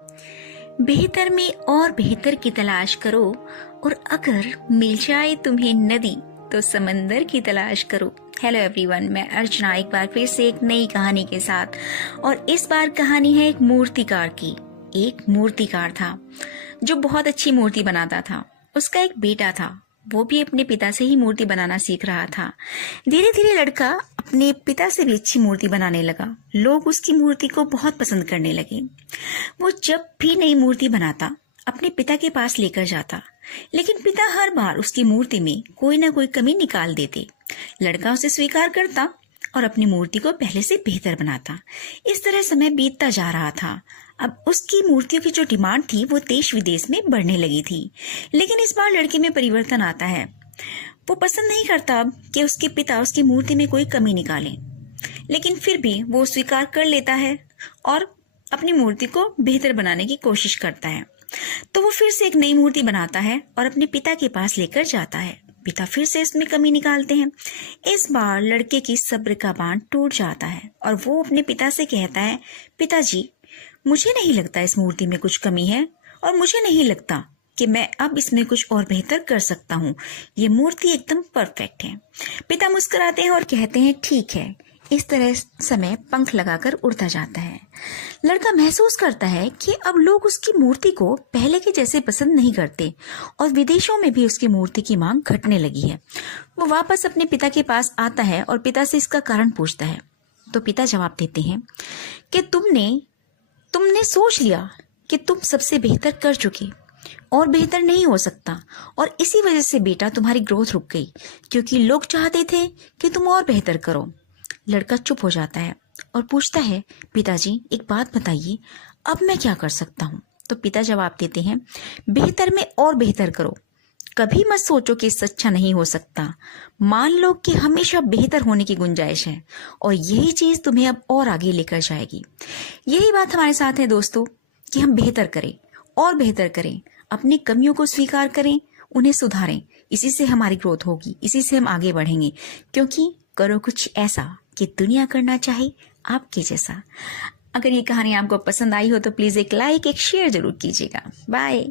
बेहतर में और बेहतर की तलाश करो, और अगर मिल जाए तुम्हें नदी तो समंदर की तलाश करो। हेलो एवरीवन, मैं अर्चना एक बार फिर से एक नई कहानी के साथ। और इस बार कहानी है एक मूर्तिकार की। एक मूर्तिकार था जो बहुत अच्छी मूर्ति बनाता था। उसका एक बेटा था, वो भी अपने पिता से ही मूर्ति बनाना सीख रहा था। धीरे धीरे लड़का अपने पिता से भी अच्छी मूर्ति बनाने लगा। लोग उसकी मूर्ति को बहुत पसंद करने लगे। वो जब भी नई मूर्ति बनाता अपने पिता के पास लेकर जाता, लेकिन पिता हर बार उसकी मूर्ति में कोई ना कोई कमी निकाल देते। लड़का उसे स्वीकार करता और अपनी मूर्ति को पहले से बेहतर बनाता। इस तरह समय बीतता जा रहा था। अब उसकी मूर्तियों की जो डिमांड थी वो देश विदेश में बढ़ने लगी थी। लेकिन इस बार लड़के में परिवर्तन आता है। वो पसंद नहीं करता अब कि उसके पिता उसकी मूर्ति में कोई कमी निकालें, लेकिन फिर भी वो स्वीकार कर लेता है और अपनी मूर्ति को बेहतर बनाने की कोशिश करता है। तो वो फिर से एक नई मूर्ति बनाता है और अपने पिता के पास लेकर जाता है। पिता फिर से इसमें कमी निकालते हैं। इस बार लड़के की सब्र का बांध टूट जाता है और वो अपने पिता से कहता है, पिताजी, मुझे नहीं लगता इस मूर्ति में कुछ कमी है, और मुझे नहीं लगता कि मैं अब इसमें कुछ और बेहतर कर सकता हूँ। ये मूर्ति एकदम परफेक्ट है। पिता मुस्कुराते हैं और कहते हैं, ठीक है। इस तरह समय पंख लगाकर उड़ता जाता है। लड़का महसूस करता है कि अब लोग उसकी मूर्ति को पहले के जैसे पसंद नहीं करते और विदेशों में भी उसकी मूर्ति की मांग घटने लगी है। वो वापस अपने पिता के पास आता है और पिता से इसका कारण पूछता है। तो पिता जवाब देते हैं कि तुमने सोच लिया कि तुम सबसे बेहतर कर चुके और बेहतर नहीं हो सकता, और इसी वजह से बेटा तुम्हारी ग्रोथ रुक गई, क्योंकि लोग चाहते थे कि तुम और बेहतर करो। लड़का चुप हो जाता है और पूछता है, पिताजी, एक बात बताइए, अब मैं क्या कर सकता हूँ? तो पिता जवाब देते हैं, बेहतर में और बेहतर करो। कभी मत सोचो कि इससे अच्छा नहीं हो सकता। मान लो कि हमेशा बेहतर होने की गुंजाइश है, और यही चीज तुम्हें अब और आगे लेकर जाएगी। यही बात हमारे साथ है दोस्तों, कि हम बेहतर करें और बेहतर करें, अपनी कमियों को स्वीकार करें, उन्हें सुधारें। इसी से हमारी ग्रोथ होगी, इसी से हम आगे बढ़ेंगे। क्योंकि करो कुछ ऐसा कि दुनिया करना चाहे आपके जैसा। अगर ये कहानी आपको पसंद आई हो तो प्लीज एक लाइक, एक शेयर जरूर कीजिएगा। बाय।